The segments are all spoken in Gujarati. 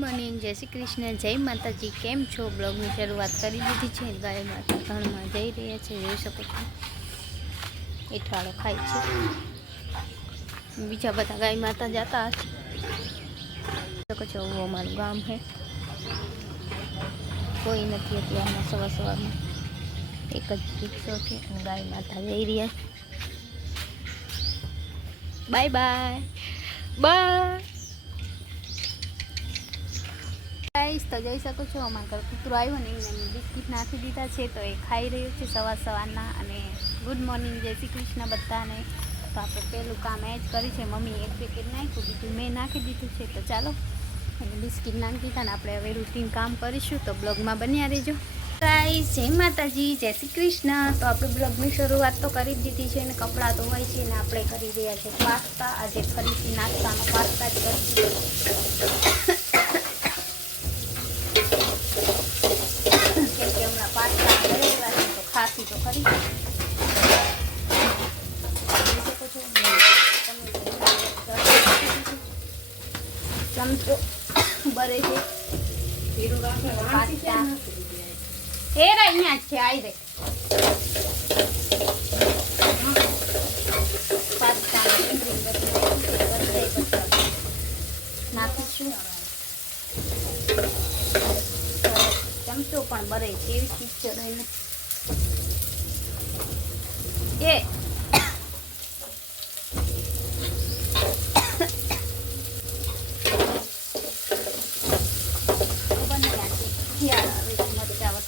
મોર્નિંગ જય શ્રી કૃષ્ણ, જય માતાજી, કેમ છો? બ્લોગની શરૂઆત કરી દીધી છે. ગાય માતા ઘરમાં જઈ રહ્યા છે, જોઈ શકો છો. એઠવાળો ખાય છે. બીજા બધા ગાય માતા જતા હશે. શકો છો એવું અમારું ગામ છે. કોઈ નથી અત્યારમાં સવાર સવારમાં એક જ રિક્ષો છે ગાય માતા જઈ રહ્યા બાય બાય. બાય. ગાઈસ તો જોઈ શકો છો, અમારા ઘર કૂતરો આવ્યો ને એને બિસ્કિટ નાખી દીધા છે તો એ ખાઈ રહ્યું છે સવાર સવારના અને ગુડ મોર્નિંગ, જય શ્રી કૃષ્ણ બધાને. તો આપણે પહેલું કામ એ જ કરી છે મમ્મી એક પેકેટ નાખ્યું, બીજું મેં નાખી દીધું છે. તો ચાલો અને બિસ્કિટ નાખી દીધા ને આપણે હવે રૂટીન કામ કરીશું તો બ્લોગમાં બન્યા રહેજો. ગાઈસ જય માતાજી, જય શ્રી કૃષ્ણ. તો આપણે બ્લોગની શરૂઆત તો કરી જ દીધી છે ને કપડાં ધોવાય છે ને આપણે કરી રહ્યા છે પાસ્તા. આજે ફરીથી નાસ્તામાં પાસ્તા જ કરીશું કેમ કે હમણાં પાસ્તા બનાવ્યા છે તમે ચમચો બરે છે. એ રે અહીંયા છે આઈ રે નાખીશું ચમચો પણ બરે છે એવી પિક્ચર એને એ.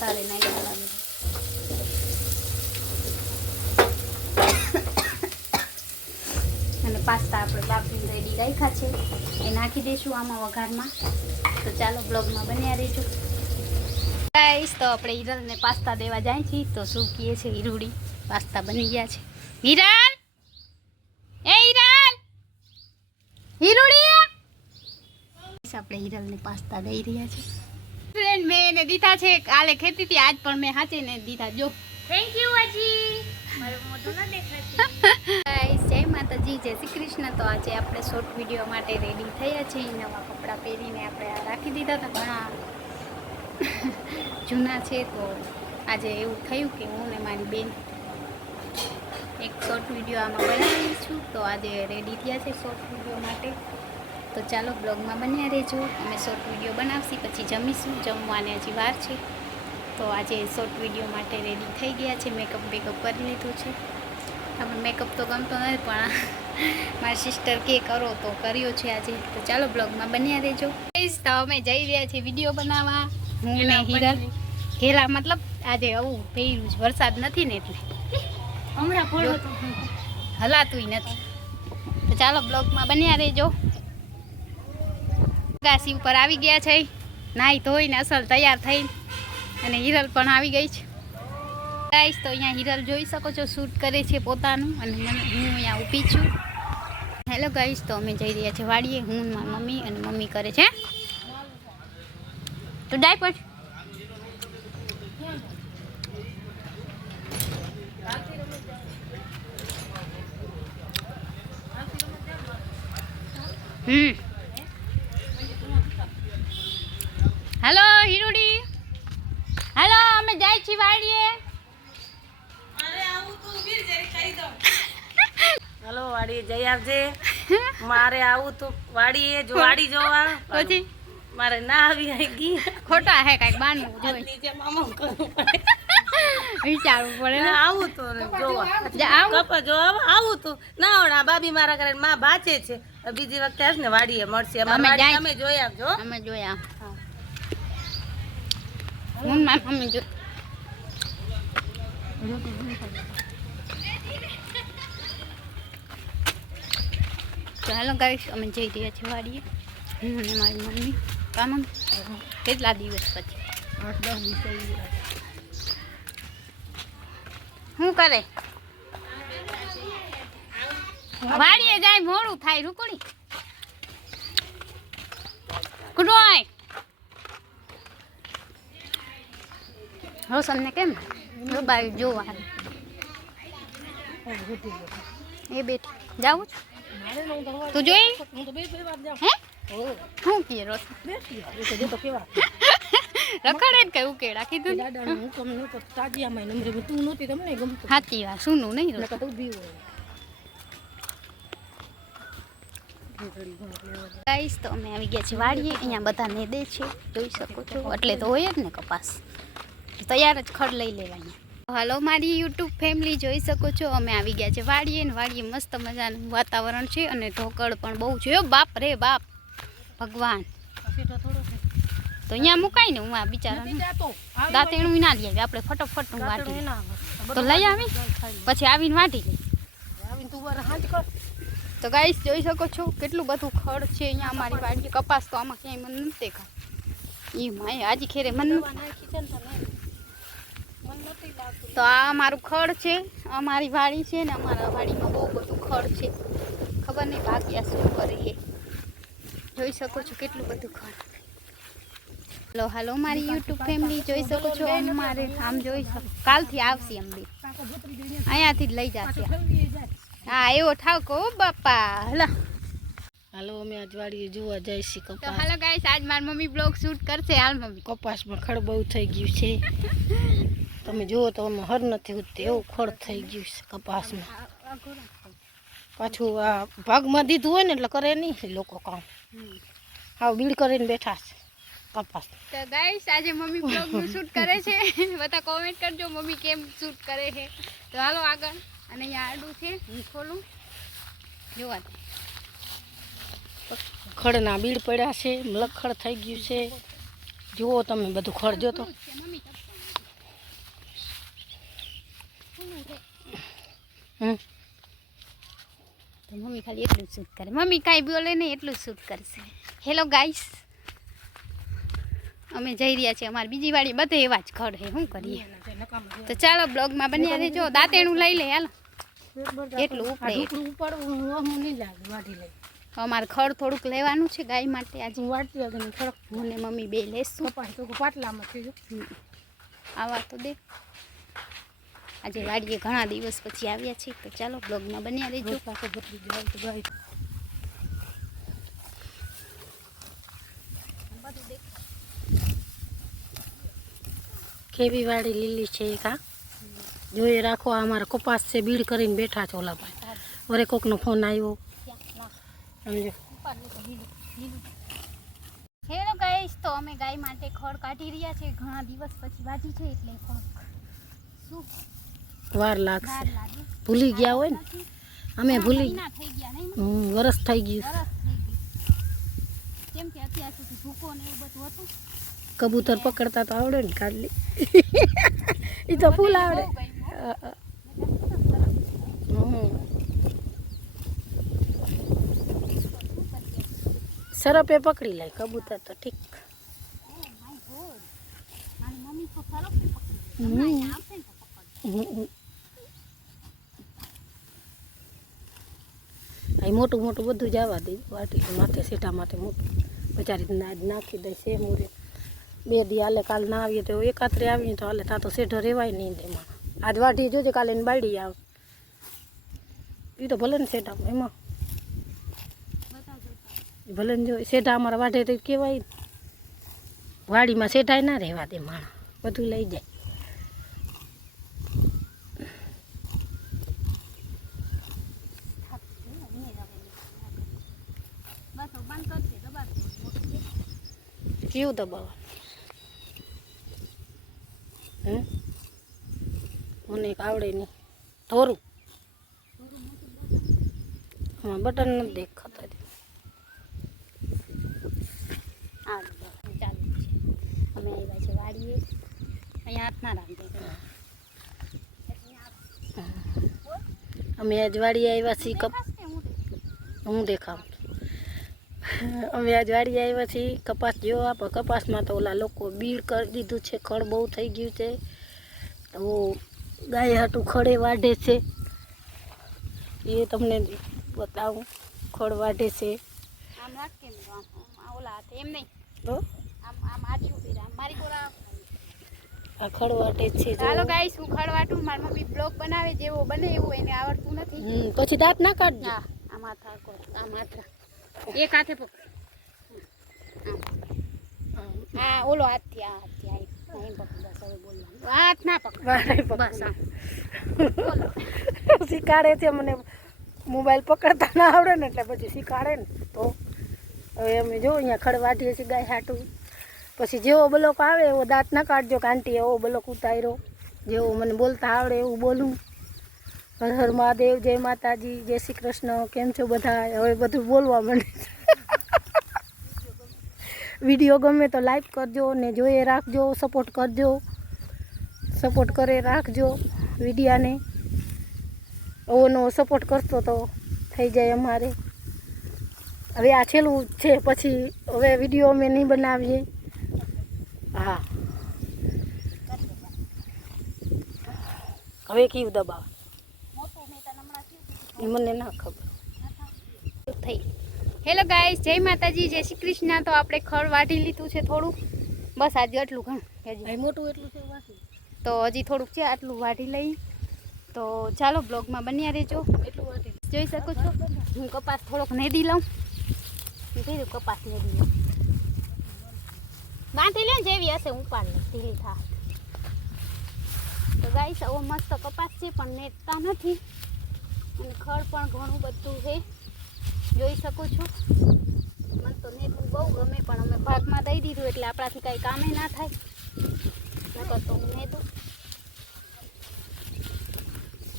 વધારે નાખ્યા અને પાસ્તા આપણે બાફીને રેડી રાખ્યા છે. એ નાખી દઈશું આમાં વઘારમાં. તો ચાલો બ્લોગમાં બન્યા રહેજો. ગાઈસ તો આપણે હિરલને પાસ્તા દેવા જાય છીએ. તો શું કહે છે હીરુડી પાસ્તા બની ગયા છે. હિરાલ એ હિરાલ હીરુડી આપણે હિરલને પાસ્તા દઈ રહ્યા છે. ફ્રેન્ડ મેં એને દીધા છે કાલે ખેતી હતી આજ પણ મેં હાચીને દીધા. જો. થેન્ક યુ અજી મારું મોઢું ન ગાઈસ જય માતાજી જય શ્રી કૃષ્ણ. તો આજે આપણે શોર્ટ વીડિયો માટે રેડી થયા છીએ. નવા કપડાં પહેરીને આપણે રાખી દીધા હતા. ઘણા જૂના છે તો આજે એવું થયું કે હું ને મારી બેન એક શોર્ટ વીડિયો આમાં બનાવી છું. તો આજે રેડી થયા છે શોર્ટ વીડિયો માટે. તો ચાલો બ્લોગમાં બન્યા રહેજો. અમે શોર્ટ વીડિયો બનાવશી પછી જમીશું. જમવાને હજી વાર છે. તો આજે શોર્ટ વીડિયો માટે રેડી થઈ ગયા છે. મેકઅપ બેકઅપ કરી લીધું છે. આપણે મેકઅપ તો ગમતો નથી પણ મારી સિસ્ટર કે કરો તો કર્યો છે આજે. તો ચાલો બ્લોગમાં બન્યા રહેજો. તો અમે જઈ રહ્યા છીએ વીડિયો બનાવવા. હું ને હિરલ. ઘેલા મતલબ આજે આવું પહેર્યું છે વરસાદ નથી ને એટલે. હમણાં ફળ હતું હલાતુંય નથી. તો ચાલો બ્લોગમાં બન્યા રહેજો. ગાસી ઉપર આવી ગયા છે. નાહી ધોઈને અસલ તૈયાર થઈ અને હિરલ પણ આવી ગઈ છે. ગાઈશ તો અહીંયા હિરલ જોઈ શકો છો, શૂટ કરે છે પોતાનું અને મને હું અહીંયા ઊભી છું. હેલો ગાઈશ તો અમે જઈ રહ્યા છીએ વાડીએ. હું મારી મમ્મી અને મમ્મી કરે છે. તો ડાય હેલો હિરુડી. હેલો અમે જાય છીએ વાડીએ હેલો વાડીએ જઈ આવજે. મારે આવું તો વાડીએ જો વાડી જોવા. પછી? મારે ના આવી ગઈ. ખોટા હે કાંઈક બાનું નીચે મામા કરવું પડે વિચારવું પડે ને. આવું તો જોવા. જે આવું. જોવા આવું તો. ના આવડે આ બાબી મારા ઘરે માં બાચે છે. બીજી વખતે હશે ને વાડીએ મળશે. અમે તમે જોઈ આવજો. અમે જોયા હું. મમ્મી જો ચાલો ગાઈશ અમે જઈ રહ્યા છીએ વાડીએ. હું અને મારી મમ્મી. કામ કેટલા દિવસ પછી? આઠ દસ દિવસ શું કરે? વાડીએ જાય મોડું થાય રૂકડી. હો રોશનને કેમ બાઈ જોવા એ બેઠી. જાવું છું. તું જોઈ? હું? તો બે બે વાર જાઉં હે? હો? શું કહે રોજ રખડે ને કઈ ઉકેડા કીધું ને દાદા હું કમ નતો તાજિયામાં નમરે તું નહોતી તમને ગમતું. સાચી વાત શુંનું નહીં નકર તો ઊભી હોય. લેવા. ગાઈસ તો અમે આવી ગયા છીએ વાડીએ. અહીંયા બધા નેદે છે જોઈ શકો છો. એટલે તો હોય જ ને કપાસ. તૈયાર જ ખડ લઈ લેવાની. હાલો મારી યુટ્યુબ ફેમિલી જોઈ શકો છો. અમે આવી ગયા છે વાડીએ ને વાડીએ મસ્ત મજાનું વાતાવરણ છે અને ઢોકળ પણ બહુ જોયો બાપ રે બાપ. ભગવાન. પછી તો અહીંયા મુકાય ને હું આ બિચારા દાંતેણું ના લઈ આવી આપણે ફટોફટ હું વાટી તો લઈ આવી. પછી આવીને વાટી લઈ તું ગાઈસ જોઈ શકો છો કેટલું બધું ખડ છે અહીંયા અમારી વાડી કપાસ તો આમાં ક્યાંય મને નથી દેખા એ માય આજે ખેરે મને તો આ અમારું ખડ છે અમારી વાડી છે ને અમારા વાડીમાં બહુ બધું ખડ છે. ખબર નહીં ભાગ્યા શું કરે એ જોઈ શકો છો કેટલું બધું ખડ. હલો હાલો મારી યુટ્યુબ ફેમિલી જોઈ શકો છો. અમારે આમ જોઈ શકો. કાલથી આવશે કાકા અહીંયાથી જ લઈ જશે. હા એવો ઠાકો બાપા. હલો. હાલો અમે અજવાળીએ જોવા જઈશી કપાસ. હાલો ગાઈસ આજ મારી મમ્મી બ્લોગ શૂટ કરશે. હાલ મમ્મી. કપાસમાં ખડ બહુ થઈ ગયું છે. તમે જુઓ તો અમે હર નથી ઉઠતી એવું ખડ થઈ ગયું છે કપાસમાં. પાછું આ ભાગમાં દીધું હોય ને એટલે કરે નહીં લોકો કામ. હા બીડ કરીને બેઠા છે. કપાસ તો ગાઈસ આજે મમ્મી બ્લોગનું શૂટ કરે છે. બધા કોમેન્ટ કરજો મમ્મી કેમ શૂટ કરે છે. તો હાલો આગળ. અને અહીંયા આડું છે હું ખોલું. જોવા. ખડના બીડ પડ્યા છે મલખડ થઈ ગયું છે. જુઓ તમે બધું ખડ જો તો. હમ. મમ્મી ખાલી એટલું શૂટ કરે. મમ્મી કાંઈ બોલે નહીં એટલું શૂટ કરશે. હેલો ગાઈસ અમે જઈ રહ્યા છીએ અમારી બીજી વાડી બધે એવા જ ઘર છે શું કરીએ? તો ચાલો બ્લોગમાં બન્યા રહેજો. દાંતેણું લઈ લે હાલો. એટલું ઉપડે. અમારે ખડ થોડુંક લેવાનું છે ગાય માટે આજે. હું વાટતી આગળ થોડોક હું ને મમ્મી બે લેશું. પાટલામાં આવા તો દે. આજે વાડીએ ઘણા દિવસ પછી આવ્યા છીએ. તો ચાલો બ્લોગમાં બન્યા રહેજો રોટલા તો બદલી જાય તો ગાય કેવી વાડી લીલી છે એ કા જોઈએ રાખો આ અમારા કપાસ છે બીડ કરીને બેઠા છો ઓલા ભાઈ વરે કોકનો ફોન આવ્યો. સમજો. હેલો ગાઈસ તો અમે ગાય માટે ખડ કાઢી રહ્યા છે ઘણા દિવસ પછી વાજી છે એટલે થોડુંક શું? વાર લાગશે. ભૂલી ગયા હોય ને? અમે ભૂલી વરસ થઈ ગયું. કેમ કે અત્યાર સુધી ભૂકો ને એવું બધું હતું? કબૂતર પકડતા તો આવડે ને કાઢલી એ તો ફૂલ આવડે. સરપે પકડી લે કબૂતર તો ઠીક. મોટું મોટું બધું જવા દે. વાટી માથે સેટા માટે. મોટું બચારી નાખી દે છે મૂરે બે દી હાલે કાલ ના આવીએ તો એકાત્રે આવીએ તો હાલે ત્યાં તો સેઢો રેવાય નહીં એમાં. આજ વાઢી જોજે કાલે એને બાળી આવે. એ તો ભલે ને સેટા એમાં. ભલે ને જો સેઢા અમારા વાઢે તો કહેવાય વાડીમાં સેઢાય ના રહેવા દે માણસ બધું લઈ જાય. કેવું દબાવવાનું મને એક આવડે નહીં. ધોરું. હા બટન નથી દેખાતા ચાલુ છે. અમે આવ્યા છે વાડીએ. અહીંયા હાથના રાંધે અમે આજ વાડી આવ્યા છીએ કપ હું દેખાડું અમે આજ વાડી આવ્યા છીએ. કપાસ જોવા પણ કપાસમાં તો ઓલા લોકો બીડ કરી દીધું છે. ખડ બહુ થઈ ગયું છે. તો ગાય હાટું ખડે વાઢે છે. એ તમને બતાવું. ખડ વાઢે છે. આ ખડ વાઢે છે ચાલો ગાઈસ હું ખડવાટું મારી મમ્મી બ્લોગ બનાવે જેવો બને એવો એને આવડતું નથી. પછી દાંત ના કાઢજો. આ માથા આ માથા એક હાથે પકડ. ઓલો હાથથી આ હાથથી હાથ ના પકડ. બસ શીખાડે છે મને મોબાઈલ પકડતા ના આવડે ને એટલે પછી શીખાડે ને તો હવે અમે જો અહીંયા ખડવાટીએ છીએ ગાય હાટું. પછી જેવો બ્લોક આવે એવો દાંત ના કાઢજો કાંટી એવો બ્લોક ઉતાર્યો. જેવો મને બોલતા આવડે એવું બોલું. હર હર મહાદેવ, જય માતાજી, જય શ્રી કૃષ્ણ, કેમ છો બધા? હવે બધું બોલવા માંડે. વીડિયો ગમે તો લાઈક કરજો ને જોઈએ રાખજો, સપોર્ટ કરજો. સપોર્ટ કરે રાખજો વિડીયાને. ઓનો સપોર્ટ કરશો તો થઈ જાય અમારે. હવે આ છેલ્લું છે, પછી હવે વીડિયો અમે નહીં બનાવીએ. હા. હવે કયું દબાવ? એ મને ના ખબર. થઈ. હેલો ગાઈસ જય માતાજી જય શ્રી કૃષ્ણ. તો આપણે ખડ વાઢી લીધું છે થોડું બસ આજે આટલું ઘણું. હજી. મોટું એટલું છે તો હજી થોડુંક છે આટલું વાઢી લઈ. તો ચાલો બ્લોગમાં બન્યા રહેજો. એટલું જોઈ શકો છો. હું કપાસ થોડોક નેદી લઉં. હું કીધું કપાસ નેદી લઉં. બાંધી લે ને જેવી હશે હું લે ઢીલી થા તો ગાઈસ આવો મસ્ત કપાસ છે પણ નેતા નથી. ખડ પણ ઘણું બધું છે. જોઈ શકો છો. મને તો નેતું બહુ ગમે પણ અમે ભાગમાં દઈ દીધું એટલે આપણાથી કાંઈ કામે ના થાય. નકર તો હું નેતું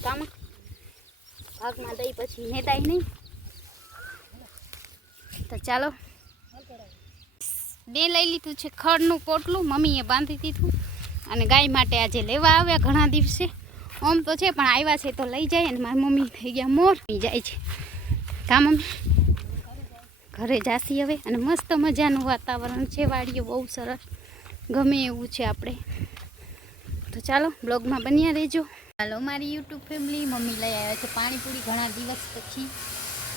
કામ ભાગમાં દઈ પછી નેતાય નહીં. તો ચાલો. બે લઈ લીધું છે ખડનું પોટલું, મમ્મીએ બાંધી દીધું. અને ગાય માટે આજે લેવા આવ્યા ઘણા દિવસે. આમ તો છે, પણ આવ્યા છે તો લઈ જાય અને મારી મમ્મી થઈ ગયા, મોર જાય છે. કા મમ્મી? ઘરે જાસી હવે અને મસ્ત મજાનું વાતાવરણ છે, વાડીઓ બહુ સરસ. ગમે એવું છે આપણે. તો ચાલો, બ્લોગમાં બન્યા રહેજો. ચાલો મારી યુટ્યુબ ફેમિલી, મમ્મી લઈ આવ્યા છે પાણીપુરી ઘણા દિવસ પછી.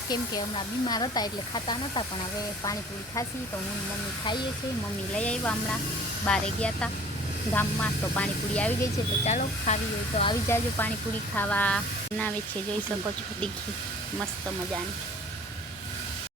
કેમ કે હમણાં બીમાર હતા એટલે ખાતા નહોતા, પણ હવે પાણીપુરી ખાસી તો હું મમ્મી ખાઈએ છીએ. મમ્મી લઈ આવ્યા હમણાં, બારે ગયા હતા ગામમાં તો પાણીપુરી આવી ગઈ છે, તો ચાલો ખાવી હોય તો આવી જાજો પાણીપુરી ખાવા. બનાવે છે, જોઈ શકો છો, દીખી. મસ્ત મજાની.